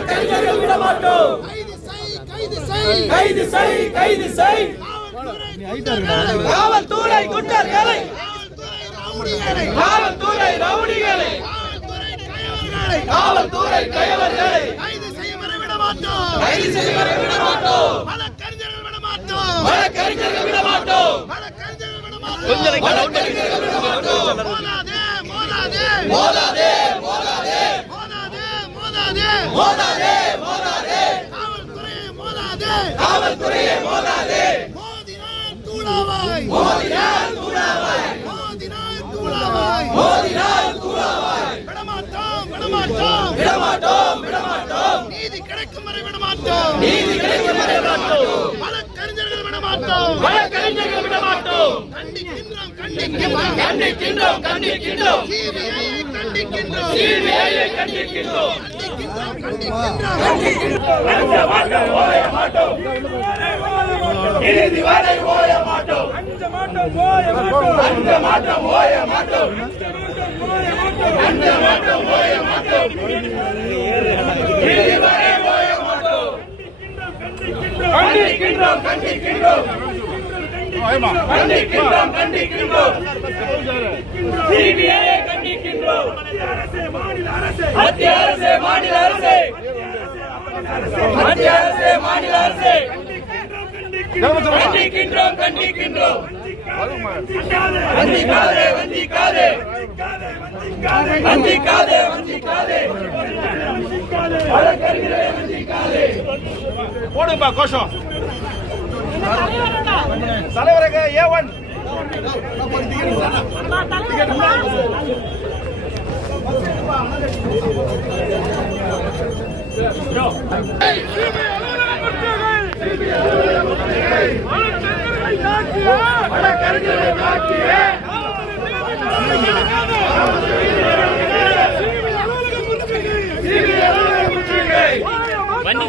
வழக்கறிஞர்கள் விட மாட்டோம். கைது செய் கைது செய் காவல்துறை குண்டர்களை காவல்துறை ரவுடிகளை காவல்துறை கயவர்களை. கைது செய்ய வர விட மாட்டோம். கைது செய்ய விட மாட்டோம் வழக்கறிஞர்கள் விட மாட்டோம். வழக்கறிஞர்கள் விட மாட்டோம். வழக்கறிஞர்கள் விட மாட்டோம். வழக்கறிஞர்கள் விட மாட்டோம் மோதாதே. மோதாதே. மோதாதே. மோதாதே மோதாதே. காவல்துறையை மோதாதே. காவல்துறையை மோதாதே. மோதினால் தூளாவாய். மோதினால் தூளாவாய். மோதினால் தூளாவாய். மோதினால் தூளாவாய். விடமாட்டோம் விடமாட்டோம். விடமாட்டோம் விடமாட்டோம். நீதி கிடைக்கும் வரை விடமாட்டோம். நீதி கிடைக்கும் வரை விடமாட்டோம். வழக்கறிஞர்கள் விடமாட்டோம். வழக்கறிஞர்கள் விடமாட்டோம். கண்டிக்கின்றோம் கண்டிக்கின்றோம். கண்டிக்கின்றோம் கண்டிக்கின்றோம். சிபிஐயை கண்டிக்கின்றோம். கண்டிக்கின்றோம். இறுதி வரை ஓய மாட்டோம் அஞ்ச மாட்டோம் ஓய மாட்டோம் அஞ்ச மாட்டோம் ஓய மாட்டோம் அஞ்ச மாட்டோம் ஓய மாட்டோம் இறுதி வரை ஓய மாட்டோம் கண்டிக்கின்றோம் கண்டிக்கின்றோம். கண்டிக்கின்றோம் கண்டிக்கின்றோம். சிபிஐ கண்டிக்கின்றோம். மத்திய அரசு மாநில அரசு. மத்திய அரசு மாநில அரசு. கண்டிக்கின்றோம் கண்டிக்கின்றோம். வஞ்சிக்காதே வஞ்சிக்காதே வஞ்சிக்காதே வஞ்சிக்காதே வழக்கறிஞரை வஞ்சிக்காதே போடுங்கப்பா கோஷம். தலைவரங்க ஏ ஒன். வண்டி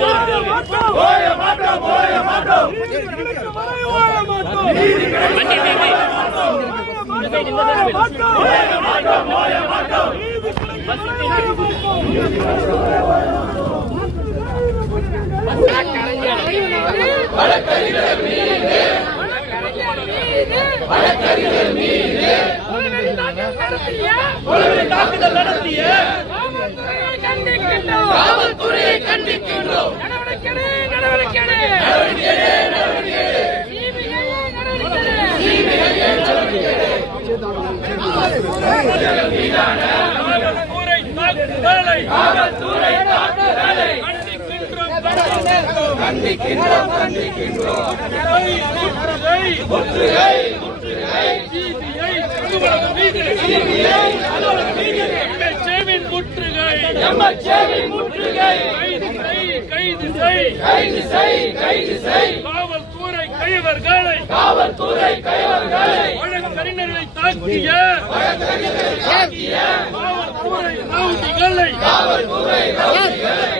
போய மாட்டோம் போய மாட்டோம். வழக்கறிஞர் மீது வழக்கறிஞர் மீது தாக்குதல் நடத்திய காவல்துறையை கண்டிக்கின்றோம் நடவடிக்கை கண்டிக்கின்றோம் கண்டிக்கின்றோம் முற்றுகை முற்றுகை சிபிஐ அலுவலகம் மீது எம்எச்ஏவின் முற்றுகை கைது செய் கைது செய் கைது செய் காவல்துறை கைவர்களை காவல்துறை கைவர்களை வழக்கறிஞர்களை தாக்கிய காவல்துறை ரவுடிகளை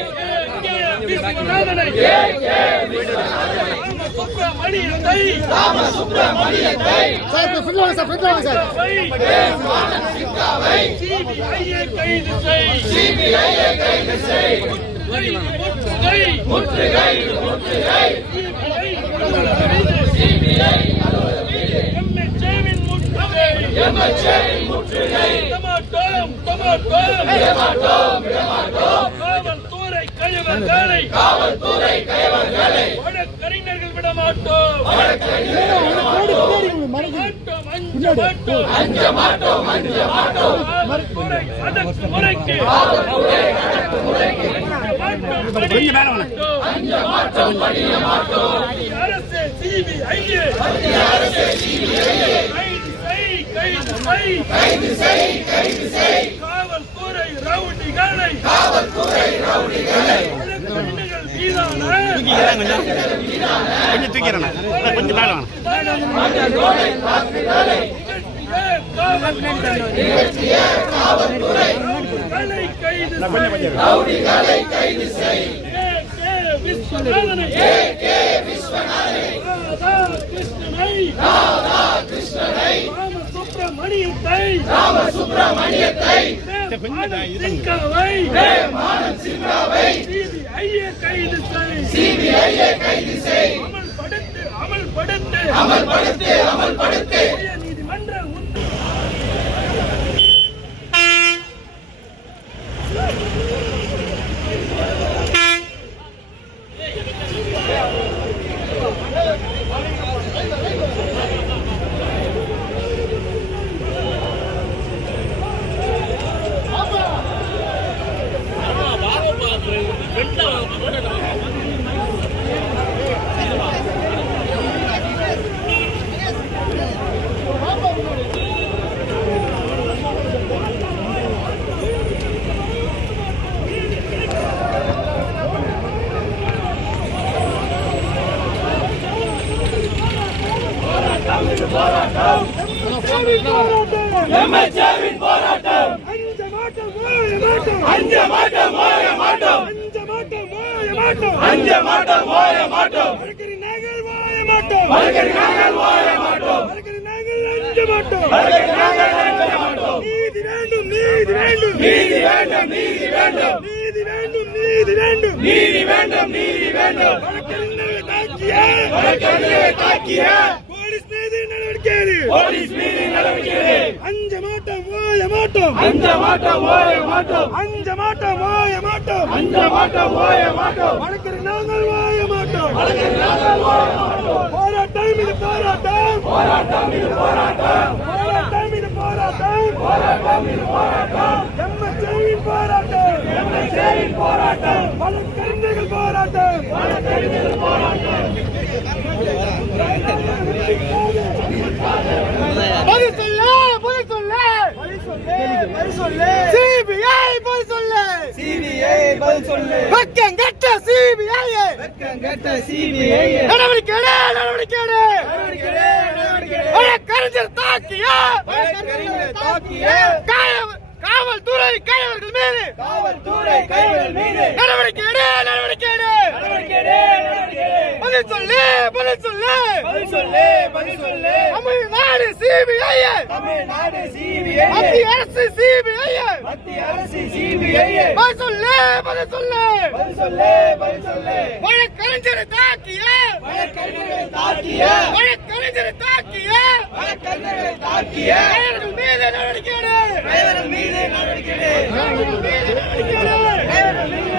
சுப்பிரமணியத்தை ராம சுப்பிரமணியத்தை சிபிஐயை கைது செய் சிபிஐயை கைது செய் முற்றுகை முற்றுகை முற்றுகை சிபிஐ விடமாட்டோம் விடமாட்டோம் விடமாட்டோம் விடமாட்டோம் காவல்துறை கைவர்களை காவல்துறை கைவர்களை வழக்கறிஞர்கள் விடமாட்டோம் வழக்கறிஞர்கள் விடமாட்டோம் அஞ்ச மாட்டோம் அஞ்ச மாட்டோம் அஞ்ச மாட்டோம் கைது செய். கைது செய் கைது செய் காவல்துறை ரவுடிகளை. காவல்துறை ரவுடிகளை வழக்கறிஞர்கள் மீதான கொஞ்சம் தூக்கிறேன் கொஞ்சம் மேல ரவுடிகளை கைது செய். விஸ்வநாதனை விஸ்வநாதனை ராதா கிருஷ்ணனை ராதா கிருஷ்ணனை சுப்பிரமணியத்தை ராம சுப்பிரமணியத்தை சிங்காவை. மானன் சிங்காவை. சிபிஐஏ கைது செய். சிபிஐஏ கைது செய். அமல்படுத்து அமல்படுத்து. அமல்படுத்து அமல்படுத்து. போராட்டம் அஞ்ச மாட்டோம் ஓய அஞ்ச மாட்டோம் ஓய மாட்டோம் அஞ்ச மாட்டோம் ஓய மாட்டோம் அஞ்ச மாட்டோம் ஓய மாட்டோம் வழக்கறி நாங்கள் ஓய மாட்டோம் வழக்கறி நாங்கள் ஓய மாட்டோம் வழக்கறி நாங்கள் அஞ்ச மாட்டோம் வழக்கறி நாங்கள் அஞ்ச மாட்டோம் நீதி வேண்டும் நீதி வேண்டும். நீதி வேண்டும் நீதி வேண்டும் நீதி வேண்டும் நீதி வேண்டும் நீதி வேண்டும் நீதி வேண்டும் வழக்கறிஞர்களை தாக்கிய வழக்கறிஞரை தாக்கிய போலீஸ் மீது நடவடிக்கை எடு. போலீஸ் மீது நடவடிக்கை அஞ்ச மாட்டோம் ஓய மாட்டோம். அஞ்ச மாட்டோம் ஓய மாட்டோம். அஞ்ச மாட்டோம் ஓய மாட்டோம். அஞ்ச மாட்டோம் ஓய மாட்டோம். வழக்கறி நாங்கள் ஓய மாட்டோம். வழக்கறி நாங்கள் ஓய மாட்டோம். போராட்டம் இது போராட்டம். போராட்டம் இது போராட்டம். போராட்டம் இது போராட்டம். போராட்டம் இது போராட்டம். எம்எச்ஏவின் போராட்டம். எம்எச்ஏவின் போராட்டம். வழக்கறிஞர்கள் போராட்டம். வழக்கறிஞர் போராட்டம் பதில் சொல்ல பதில் சொல்ல பதில் சொல்ல பதில் சொல்ல சிபிஐ பதில் சொல்ல சிபிஐ பதில் சொல்லு. வெக்கம் கட்ட சிபிஐ. கேட்ட சிபிஐ. நடவடிக்கை எடு, நடவடிக்கை எடு. வழக்கறிஞர் தாக்கிய. வழக்கறிஞர் தாக்கிய. காவல்- காவல்துறை கைவர்கள் மீது. காவல்துறை கைகள் மீது. நடவடிக்கை எடு, நடவடிக்கை எடு. நடவடிக்கை எடு, நடவடிக்கை எடு. பதில் சொல்லு பதில் சொல்லு. பதில் சொல்லு பதில் சொல்லு. தமிழ்நாடு சிபிஐ. தமிழ்நாடு சிபிஐ. மத்திய அரசு சிபிஐ. மத்திய அரசு சிபிஐ. பதில் சொல்லு பதில் சொல்லு பதில் சொல்லு பதில் சொல்லு வழக்கறிஞரை தாக்கிய வழக்கறிஞரை தாக்கிய வழக்கறிஞரை தாக்கிய வழக்கறிஞரை தாக்கிய கைவர்கள் மீது நடவடிக்கை எடு. மீது நடவடிக்கை எடு. மீது நடவடிக்கை எடு. மீது.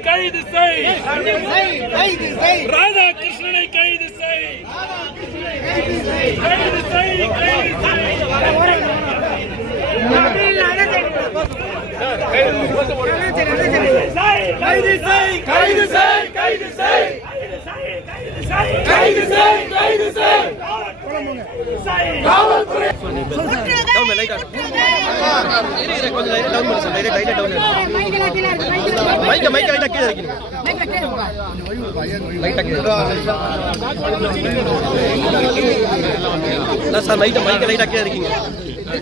கைது செய், கைது செய். ராதாகிருஷ்ணனை கைது செய் கைது செய் கைது செய் கைது செய் கைது செய் கைது செய் காவல்துறை மைக்க மைக்க லைட்டா கீழே வைக்கணும் லைட்டா கீழே இல்ல சார் லைட்டா மைக்க லைட்டா கீழே இருக்கீங்க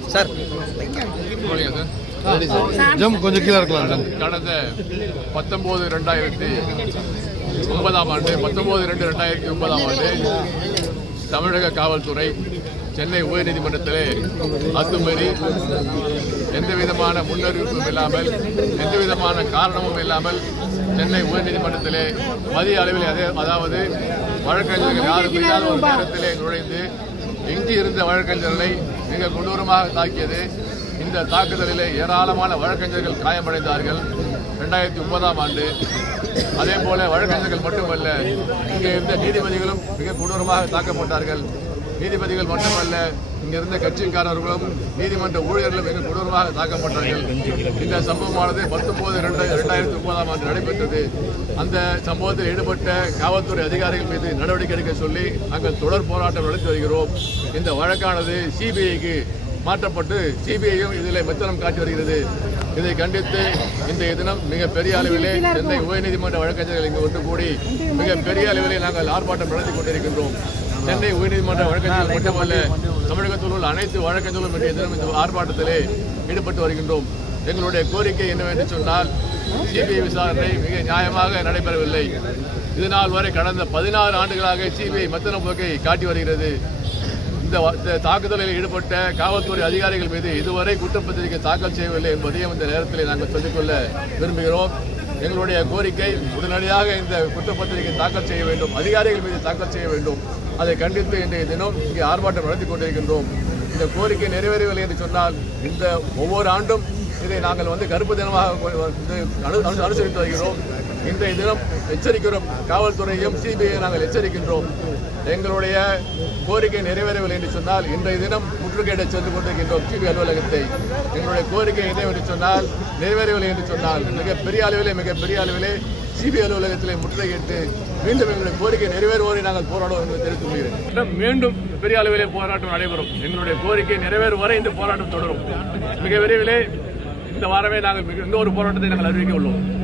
சார் ஜம் கொஞ்சம் கீழே இருக்கலாம் கடந்த பத்தொன்பது ரெண்டாயிரத்தி ஒன்பதாம் ஆண்டு பத்தொன்பது ரெண்டு ரெண்டாயிரத்தி ஒன்பதாம் ஆண்டு தமிழக காவல்துறை சென்னை உயர்நீதிமன்றத்திலே அத்துமீறி எந்த விதமான முன்னறிவிப்பும் இல்லாமல் எந்த விதமான காரணமும் இல்லாமல் சென்னை உயர்நீதிமன்றத்திலே மதிய அளவில் அதே அதாவது வழக்கறிஞர்கள் யாரும் இல்லாத ஒரு நேரத்திலே நுழைந்து எங்கு இருந்த வழக்கறிஞர்களை மிக கொடூரமாக தாக்கியது. இந்த தாக்குதலிலே ஏராளமான வழக்கறிஞர்கள் காயமடைந்தார்கள் ரெண்டாயிரத்தி ஒன்பதாம் ஆண்டு. அதே போல வழக்கறிஞர்கள் மட்டுமல்ல இங்கே இருந்த நீதிபதிகளும் மிக கொடூரமாக தாக்கப்பட்டார்கள். நீதிபதிகள் மட்டுமல்ல இங்கிருந்த கட்சிக்காரர்களும் நீதிமன்ற ஊழியர்களும் மிக கொடூரமாக தாக்கப்பட்டார்கள். இந்த சம்பவமானது பத்தொன்பது ரெண்டு ரெண்டாயிரத்தி ஒன்பதாம் ஆண்டு நடைபெற்றது. அந்த சம்பவத்தில் ஈடுபட்ட காவல்துறை அதிகாரிகள் மீது நடவடிக்கை எடுக்க சொல்லி நாங்கள் தொடர் போராட்டம் நடத்தி வருகிறோம். இந்த வழக்கானது சிபிஐக்கு மாற்றப்பட்டு சிபிஐயும் இதில் மெத்தனம் காட்டி வருகிறது. இதை கண்டித்து இன்றைய தினம் மிக பெரிய அளவிலே சென்னை உயர்நீதிமன்ற வழக்கறிஞர்கள் இங்கு ஒன்று கூடி மிக பெரிய அளவிலே நாங்கள் ஆர்ப்பாட்டம் நடத்தி கொண்டிருக்கின்றோம். சென்னை உயர்நீதிமன்ற வழக்கறிஞர்கள் மட்டுமல்ல தமிழகத்தில் உள்ள அனைத்து வழக்கறிஞர்களும் இன்றைய தினம் இந்த ஆர்ப்பாட்டத்திலே ஈடுபட்டு வருகின்றோம். எங்களுடைய கோரிக்கை என்னவென்று சொன்னால் சிபிஐ விசாரணை மிக நியாயமாக நடைபெறவில்லை. இதனால் வரை கடந்த பதினாறு ஆண்டுகளாக சிபிஐ மெத்தன போக்கை காட்டி வருகிறது. இந்த தாக்குதலில் ஈடுபட்ட காவல்துறை அதிகாரிகள் மீது இதுவரை குற்றப்பத்திரிகை தாக்கல் செய்யவில்லை என்பதையும் இந்த நேரத்தில் நாங்கள் சொல்லிக்கொள்ள விரும்புகிறோம். எங்களுடைய கோரிக்கை உடனடியாக இந்த குற்றப்பத்திரிகை தாக்கல் செய்ய வேண்டும். அதிகாரிகள் மீது தாக்கல் செய்ய வேண்டும். அதை கண்டித்து இன்றைய தினம் இங்கே ஆர்ப்பாட்டம் நடத்தி கொண்டிருக்கின்றோம். இந்த கோரிக்கை நிறைவேறவில்லை என்று சொன்னால் இந்த ஒவ்வொரு ஆண்டும் இதை நாங்கள் வந்து கருப்பு தினமாக வந்து அனுசரித்து வருகிறோம். இன்றைய தினம் எச்சரிக்கிறோம். காவல்துறையும் சிபிஐ நாங்கள் எச்சரிக்கின்றோம். எங்களுடைய கோரிக்கை நிறைவேறவில்லை என்று சொன்னால் இன்றைய தினம் முற்றுகையிட சென்று கொண்டிருக்கின்றோம் சிபிஐ அலுவலகத்தை. எங்களுடைய கோரிக்கை என்ன என்று சொன்னால் நிறைவேறவில்லை என்று சொன்னால் மிக பெரிய அளவிலே மிகப்பெரிய அளவிலே சிபிஐ அலுவலகத்திலே முற்றுகையிட்டு மீண்டும் எங்களுடைய கோரிக்கை நிறைவேறுவோரை நாங்கள் போராடுவோம் என்று தெரிவித்துக் கொள்கிறேன். மீண்டும் பெரிய அளவிலே போராட்டம் நடைபெறும். எங்களுடைய கோரிக்கை நிறைவேறும் வரை இந்த போராட்டம் தொடரும். மிக விரைவிலே இந்த வாரமே நாங்கள் மிக- இன்னொரு போராட்டத்தை நாங்கள் அறிவிக்க உள்ளோம்.